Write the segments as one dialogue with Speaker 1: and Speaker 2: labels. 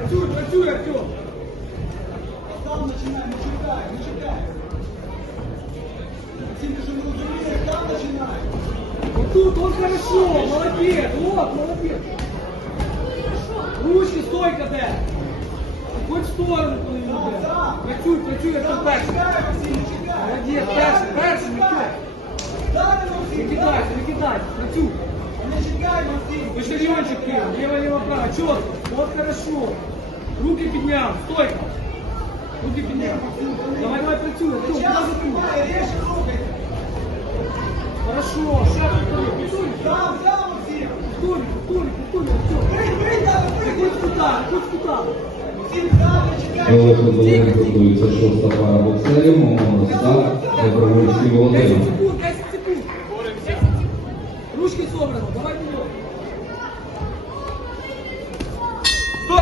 Speaker 1: Працюй, працюй, Артем.
Speaker 2: Там начинай, не чекай, не чекай. Максим, ты же не разумеешь, там начинай.
Speaker 1: Вот тут он хорошо, молодец, вот, молодец. Ручки, стойка, де. Хоть в сторону, коли не йде. Працюй, працюй, Артем,
Speaker 2: Не
Speaker 1: перший.
Speaker 2: чекай, Максим, не чекай.
Speaker 1: Молодець, перший, Артем.
Speaker 2: Далі,
Speaker 1: Не
Speaker 2: Максим,
Speaker 1: кидайся, не кидайся, працюй.
Speaker 2: не чекай, Максим.
Speaker 1: Почерьончик кинул, лево, право, четко, вот хорошо. Руки поднял, стойка. Руки поднял. Давай, працюй, Артем, куда
Speaker 2: Сейчас
Speaker 1: закрыл?
Speaker 2: снимай, режь рукой.
Speaker 1: Хорошо, шаг повтори,
Speaker 2: Там, Максим.
Speaker 1: повтори, Артем.
Speaker 2: Прыгай, давай,
Speaker 1: Ты
Speaker 2: прыгай.
Speaker 1: хоть куда.
Speaker 2: Максим, там, не чекай.
Speaker 3: До футболу готується шоста пара боксерів, Момон Остап, Добровольський
Speaker 1: 10
Speaker 3: Володимир.
Speaker 1: секунд, 10 секунд. Ручки собраны, давай вперед. Стоп!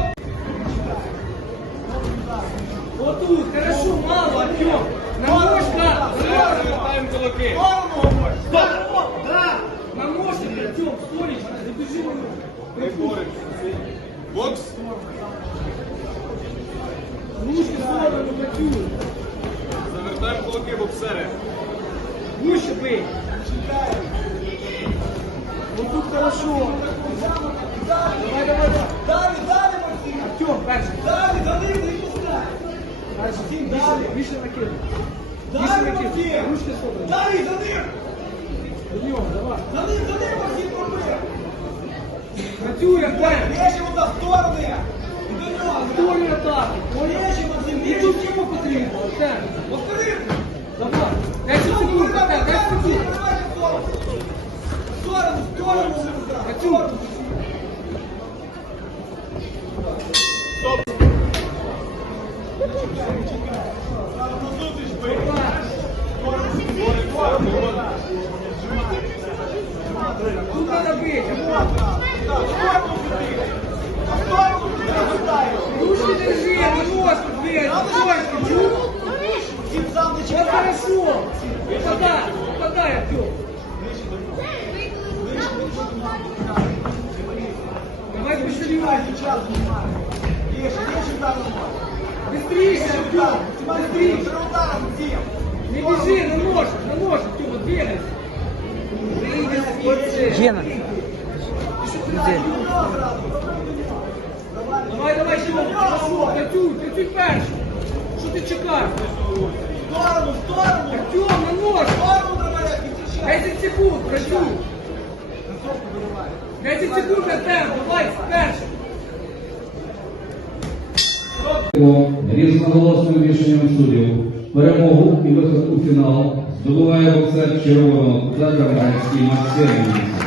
Speaker 1: Вот тут, хорошо, мало, Артем. На ножках.
Speaker 4: Завертаємо кулаки.
Speaker 2: Стоп! Да!
Speaker 1: На ножках, Артем, сторич, забежи на него.
Speaker 4: Ми боремося. Бокс.
Speaker 1: Ручки собраны, працюй.
Speaker 4: Завертаємо кулаки, боксери.
Speaker 1: Выше бей. Вот тут хорошо. Давай.
Speaker 2: Далі, Максим.
Speaker 1: Артем, дальше.
Speaker 2: Далі, за ним не пускай.
Speaker 1: Дальше, выше накид. Выше
Speaker 2: Далі,
Speaker 1: накид.
Speaker 2: Максим.
Speaker 1: Ручки собраны.
Speaker 2: Далі, за ним.
Speaker 1: Подъем, давай.
Speaker 2: За ним, Максим, роби.
Speaker 1: Працюй, Артем.
Speaker 2: Режь його за сторони. І до нього.
Speaker 1: Повторюй атаки.
Speaker 2: Режь, Максим,
Speaker 1: І
Speaker 2: режь.
Speaker 1: тут чому потрібно, Артем?
Speaker 2: Повтори.
Speaker 1: Давай. 10 секунд, Артем, 10 секунд.
Speaker 2: Сторону.
Speaker 1: Працюй. Тут надо бить. Ручки держи, на ножку дверь, ножки, чув? Вот хорошо. Попадай, Артем. Давай быстрее. Быстрее, Артем. Быстрее. Не бежи, на ножик, Тёма, двигайся.
Speaker 5: Гена.
Speaker 1: Давай, Тёма, хорошо, працюй перший. Що ти чекаєш? Артем, на нож. 10 секунд, працюй. 10 секунд, Артем, давай, перший.
Speaker 3: Різноголосним рішенням суддів перемогу і виход у фінал здобуває боксер червоного Закарпатський Максим.